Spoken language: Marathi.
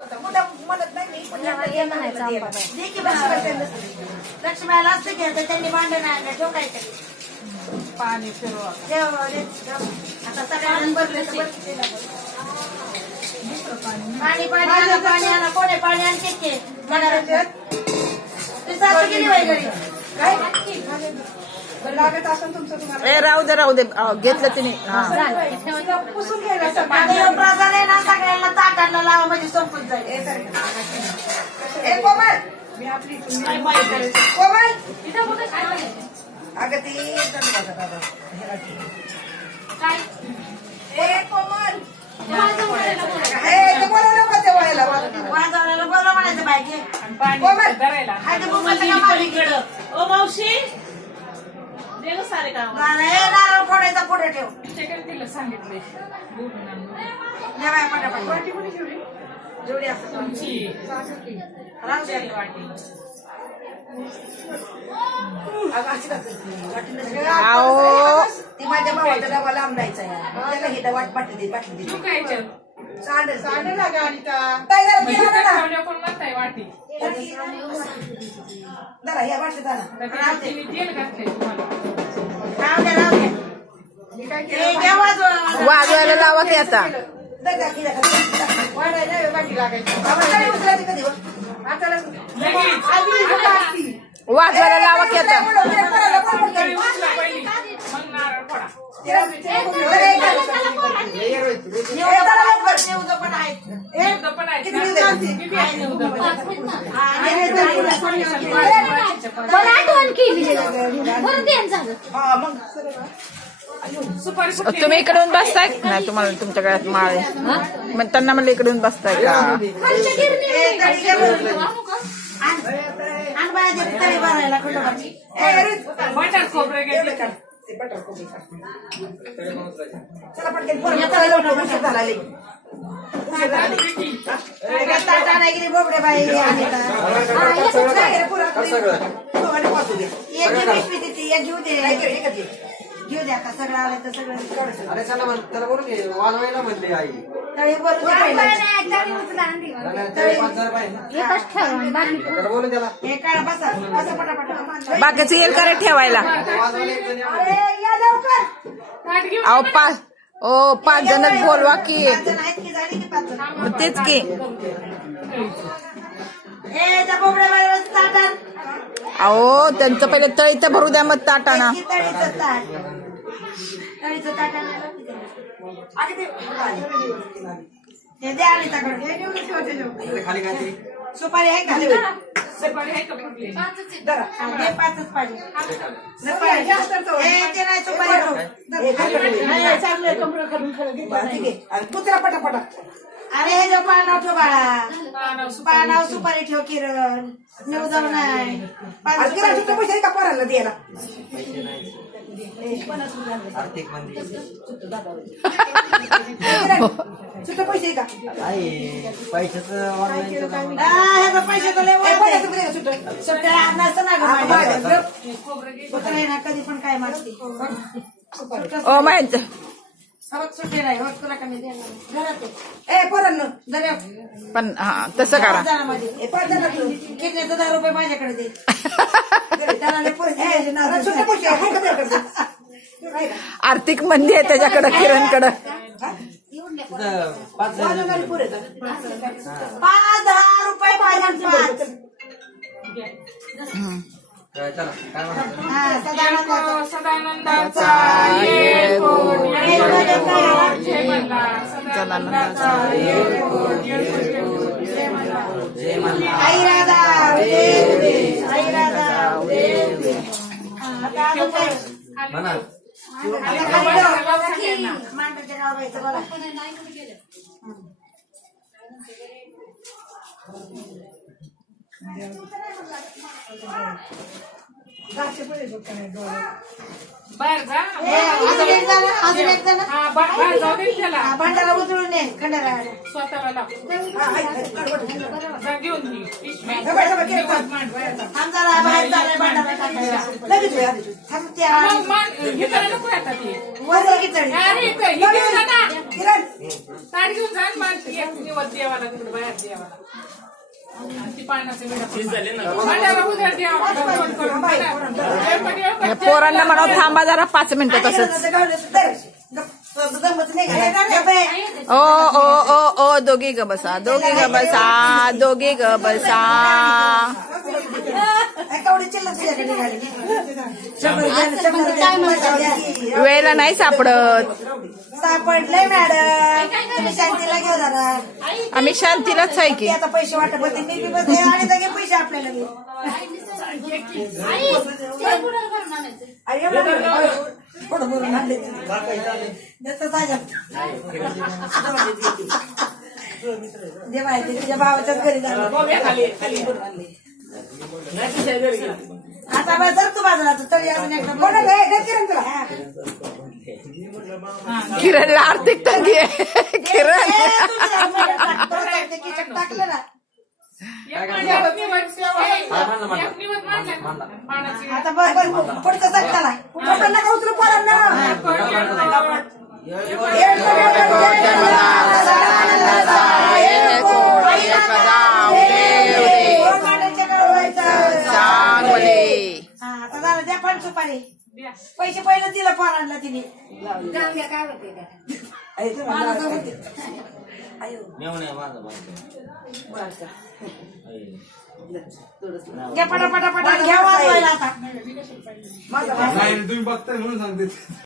म्हणत नाही मी लक्ष्मीला असतं घ्यायचं त्यांनी भांडण आणलं ठोकायचं पाणी आता सगळ्यांना भरले पाणी पाणी आला पाणी आला कोणी पाणी आणते ते सासू गेली बाई घरी काय लागत असं तुमचं तुम्हाला राहू दे घेतलं तिने पुसून घ्यायला ना सगळ्यांना ताटांना लावा म्हणजे संपून जाईल कोमल मी आपली कोमल अगं ती काय कोमल वाजवण्याला बोला म्हणायचं पाहिजे ओ मावशी देव सारे काम नारळ फोडायचा पुढे ठेव तिला सांगितले जोडी असं तुमची ती माझ्या भावाचा डबा लांब जायचा त्याला हे वाट बाटली बाटली सांडल सांडल कोण म्हणताय वाटी जरा या वाटत तेल घातले तुम्हाला वाजवायला लावा की आता वाजवायला लावा की आता तुम्ही इकडून बसताय नाही तुम्हाला तुमच्या गळ्यात माळ मग त्यांना म्हणलं इकडून बसताय का बटर खोबरे चला पटकन बोबडे बाई घेऊ द्या का सगळं आलं तर सगळं अरे चला त्याला बोलून घे वाजवायला म्हणते आई बोलून त्याला हे काढा बसा बसा पटापट बाकीचं येईल का रे ठेवायला अहो 5 जणच बोलवा की तेच की अहो त्यांचं पहिले तळीचं भरू द्या मग ताटाना सुपारी आहे का सुपारी आहे का फुटली 5च पाहिजे कुत्रा पटापटा अरे हे जो पानाव ठेव बाळा पानाव सुपारी ठेव किरण नेऊ जाऊ नाही पैसे का पोराला द्यायला आर्थिक मंदी सुट्ट पैसे का पैशाचं पैशाचं ना कधी पण काय मागते ओ माहित सुट्टे नाही होत तुला कमी देणार घरात पोरांनो जरा पण हा तसं करा 5 जण किडनीचं 10 रुपये माझ्याकडे दे आर्थिक मंदी आहे त्याच्याकडं किरणकडं 5-10 रुपये पाहिजे चला काय सदानंदाचा आई राधा म्हणा मांडच्या गावायचं बोला बाहेर जा अजून एक जण अजून एक जण हा बाहेर जाऊ दे त्याला भांडारा उचलून ये खंडारा स्वतःला लाव जा घेऊन ये पिशवी. थांब जरा बाहेर चाललाय भांडारा टाकायला थांब त्या मग हे करायला नको आता ते वजन किती अरे इथं हे घेऊन जा ना ताट घेऊन जा आणि मान एक निवड देवाला तिकडे बाहेर देवाला आणि ती पाण्याचं भांडारा उधळ देवा या पोरांना म्हणावं थांबा जरा 5 मिनिटं तसंच ओ ओ ओ ओ दोघी ग बसा दोघी ग बसा दोघी ग बसा वेळेला नाही सापडत सापडलंय मॅडम तुम्ही शांतीला घेऊ जरा आम्ही शांतीलाच आहे की आता पैसे वाटप होते मी बी बसते आणि सगळे पैसे आपल्याला मी थोडं बोलून आणले जे माहिती तुझ्या भावाच्याच घरी झालं आता बस जर तू बाजूला तरी अजून एकदा किरण तुला किरणला आर्थिक तंगी आहे किरण टाकलं ना आता बघ पुढचं सांगता नाही नका उचलू पोरांना आता झालं द्या पण सुपारी पैसे पहिलं दिलं पोरांना तिने काय होते घ्या पटापटा घ्या वाजवायला आता तुम्ही बघताय म्हणून सांगते